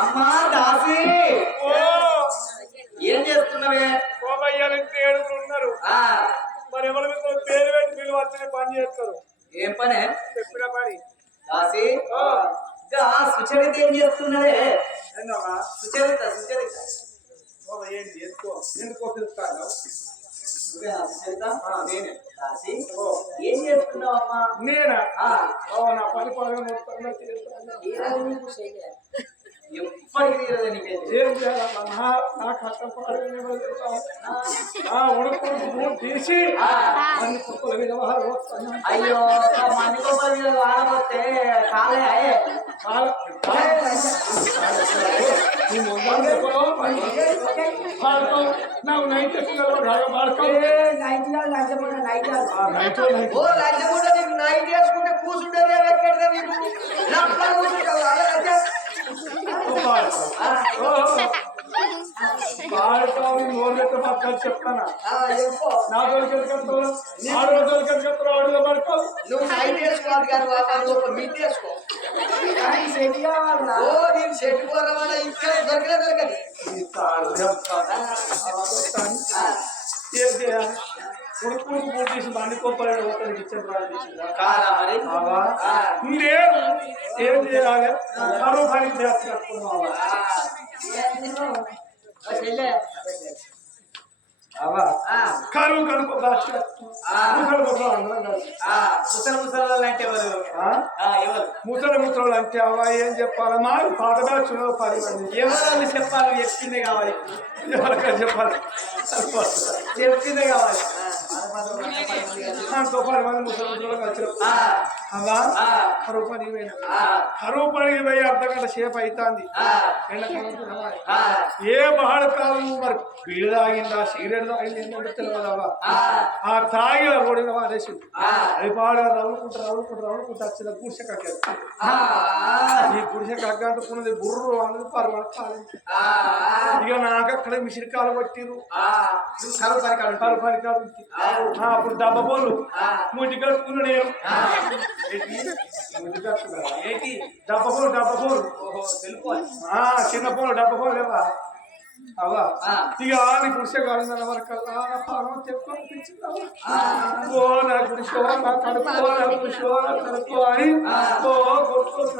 అమ్మా దాసి ఏం చేస్తున్నావే? ఏడుతున్నారు మరి ఎవరి పేరు పెట్టి పిలువ వచ్చిన పని చేస్తారు. ఏం పనే చెప్పిన పని దాసి? సుచరిత ఏం చేస్తున్నదే? సుచరిత సుచరిత ఏంటి ఎందుకో పిలుస్తాను. నేనే దాసి. ఏం చేస్తున్నావమ్మా? నేనా? నా పని పనులు మొత్తం ఎప్పటికి తీరదు నీకైతే. ఏం చేయాలమ్మా? నా కష్టం ఉడుకు తీసి అన్ని కుక్కల మీద వాడబోతాను. అయ్యో మన్ని కుక్కల మీద వాడబోతే కాలే అయ్యే ನಾವು ನೈಟ್ నైట్ వేసుకుంటే కూర్చుంటే చెప్తానా నా దొరికెత్తావు ఆడు దొరికెత్తావు ఆడులో పడుకోవు. నువ్వు నైట్ వేసుకోవాలి కానీ మీట్ వేసుకో. నేను చెట్టు పోరామన్నా ఇక్కడ దొరికినా దొరకదు. ఏం చేయాలి? ఉడుకు పూర్తి బండి కొప్పలేడు ఏం చేయాలి? మరో పనికి చేస్తున్నావా? కరువు కనుకో ముసలి ముసలు అంటే అవ్వ ఏం చెప్పాలి? మా పాత బ్యాచ్ 10 మంది ఎవరు చెప్పాలి? చెప్పిందే కావాలి. ఎవరికైనా చెప్పాలి చెప్పిందే కావాలి. 10 మంది ముసలి ముసలు వచ్చారు. అవ్వా కరువు పనికి పోయినా. కరువు పనికి పోయి అర్ధగంట సేపు అవుతుంది. ఏ బాడ కాలం మరి బీడు తాగిందా సిగరెట్ తాగింది ఏంటంటే తెలియదవా? ఆ తాగి రోడ్డు వారేసి అది బాగా రవ్వుకుంటా వచ్చిన గుడిసె కట్టారు. ఈ గుడిసె కట్టుకున్నది బుర్రు అన్నది పర్వాలేదు. ఇక నాకు అక్కడ మిసిరికాలు పట్టిరు. కరువు పరికాలు అప్పుడు డబ్బ బోళ్ళు ముడి కట్టుకున్నా నేను. డబ్బ పోలు చిన్న పోలు డబ్బ పోలు లేవా? అవా ఇక నీ గుడిసె కాలిందన్న వరకల్లా చెప్పుకొనిపించింది. నా గుడిసో నా కడుపు నా గుడిసో నా కడుపు అని కొట్టుకొని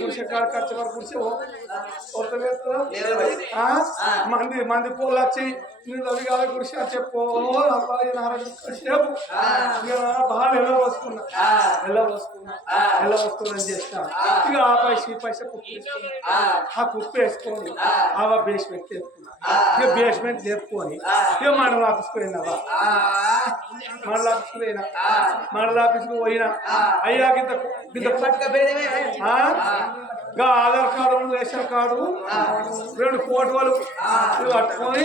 గుడిసె కాడికి వచ్చే వరకు గుడిసె మంది పోలు వచ్చి నేను రవి కాల గుడిసె అని చెప్పు సేపు బాగా ఎలా వస్తుందని చేస్తా. ఇక ఆ పైస కుప్పు వేసుకుని ఆ కుప్పు వేసుకొని ఆవా బేస్మెంట్ లేపుకున్నా. ఇక బేస్మెంట్ లేపుకొని ఇక మండల ఆఫీస్కి పోయినావా? మండల ఆఫీస్కి పోయినా. మండల ఆఫీస్కి పోయినా అయ్యా ఆధార్ కార్డు రేషన్ కార్డు 2 ఫోటోలు పట్టుకొని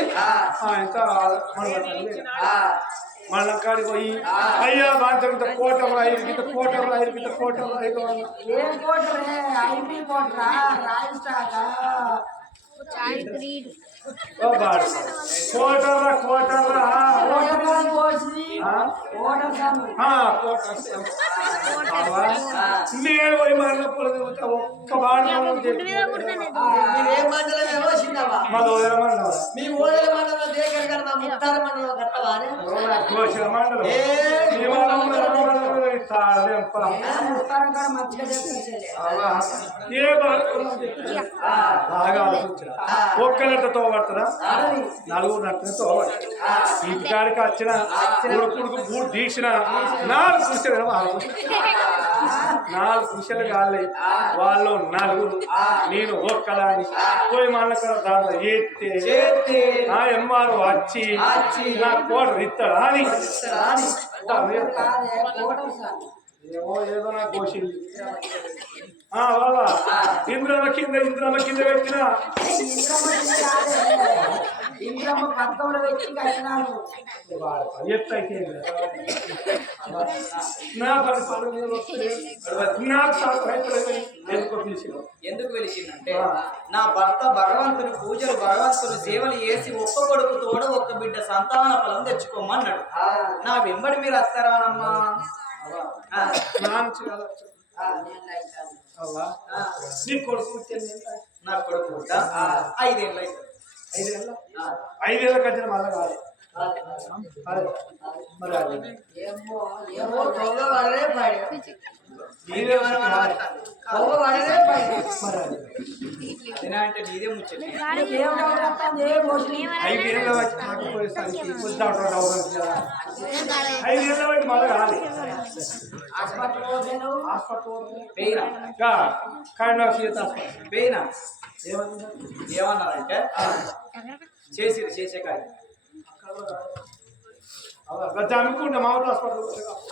ఇంత మండలం కాడికి పోయి అయ్యా బాగా కోటలు 5 కోటలు 5 కోటలు నేను పోయి మండలం ఒక్క మండలం మా దోదర మండలం మీ ఓదల మండలం దగ్గర కదా ముత్తార మండలం కట్టవానే బాగా ఆలోచించిన. ఒక్కనట్టు తోబడతారా? 4 నట్టుని తోబడతారు. ఇంటికాడికి వచ్చిన కొడుకు బూట్ తీసిన 4 చూసాడు. 4 పురుషులు కాలే వాళ్ళు 4 నేను ఒక్కదాని పోయి మనకర దాంట్లో చేస్తే నా ఎమ్మారు వచ్చి నా కోట ఇస్తాడా అని ఏమో ఏదో నా కోసింది వాళ్ళ ఇంద్రమ కింద పెట్టిన ఎత్తైతే ఎందుకు వెలిసిందంటే నా భర్త భగవంతుని పూజలు భగవంతుని సేవలు చేసి ఒక్క కొడుకు తోడ ఒక్క బిడ్డ సంతాన ఫలం తెచ్చుకోమన్నాడు. నా వెంబడి మీరు వస్తారానమ్మా? నా కొడుకు 5 ఏళ్ళు అవుతుంది. 5 ఏళ్ళ కంటే మళ్ళా కాదు మరి అంటే నీదే ముచ్చట. 5 ఏళ్ళ వచ్చి మళ్ళా కాదు ఏమన్నారంటే చేసే కాదు అనుకుంటా మమతా హాస్పిటల్.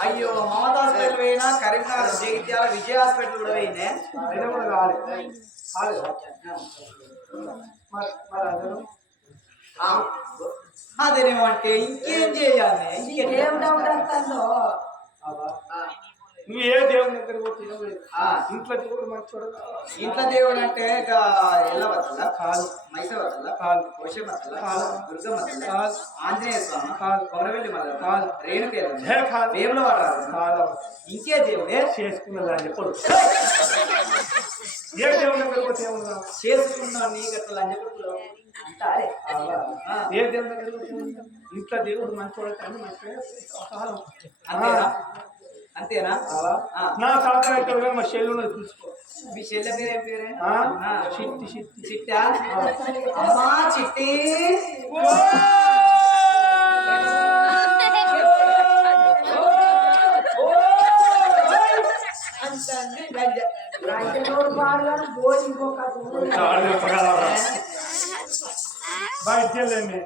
అయ్యో మమతా హాస్పిటల్ పోయినా, కరీంనగర్ జగిత్యాల విజయ హాస్పిటల్ కూడా పోయినా, అయినా కూడా కాదు. అదేనేమో అంటే ఇంకేం చేయాలి? ఇంకేం నువ్వు ఏ దేవుని దగ్గర ఇంట్లో దేవుడు మంచోడు. ఇంట్లో దేవుడు అంటే ఇక ఎల్లవతల కాదు, మైసవతల కాదు, కోశమతల కాదు, దుర్గమతల కాదు, ఆంజనేయ స్వామి కాదు, కొమరవెల్లి మల్ల కాదు, రేణుకేల వేముల వాడరాదు కాదు. ఇంకే దేవుడే చేసుకున్నదాన్ని చెప్పడు. ఏ దేవుని దగ్గర చేసుకున్నా నీ గట్ల లంజపడుతులు అంటారే. ఏ దేవుని దగ్గర ఇంట్లో దేవుడు మంచోడు కానీ అంతేనా? అంతేనా? నా సాధన మా చెల్లు చూసుకో. మీ చెల్లె పేరు ఏం పేరే? చిట్టా. అమ్మా చిట్టి, బయటకెళ్ళండి.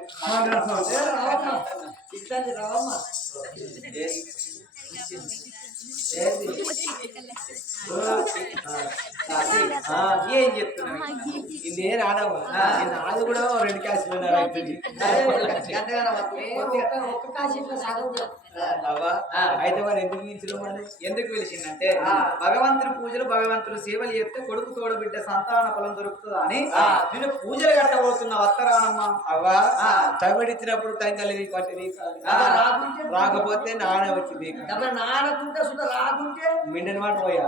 ఏం చెప్తున్నా ఇదే రాడవు. నాది కూడా 2 కాసులు అయితే మరి ఎందుకు పిలిచిన? ఎందుకు పిలిచిందంటే భగవంతుని పూజలు భగవంతుని సేవలు చేస్తే కొడుకు తోడబిడ్డ సంతాన ఫలం దొరుకుతుందా అని నేను పూజలు కట్టబోతున్న వత్తరానమ్మా. అవ్వా తమిడిచ్చినప్పుడు తంగలి పట్టి రాకపోతే నాన్న వచ్చింది. నానకుంటే సుధా రాకుంటే మిండిన మాట పోయా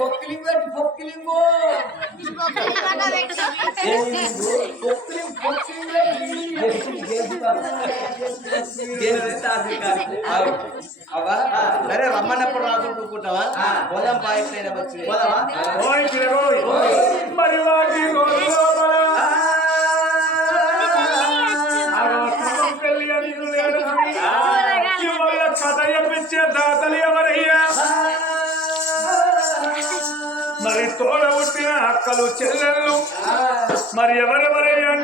పొక్కిలింగో అవ్వా సరే రమ్మన్నప్పుడు రాకుంటుకుంటావా? పోదాం పాయట్లైనా వచ్చి పోదామా? కథ చెప్పించే దాతలు ఎవరయ్యా? మరి తోడ పుట్టిన అక్కలు చెల్లెళ్ళు మరి ఎవరెవరయ్యా?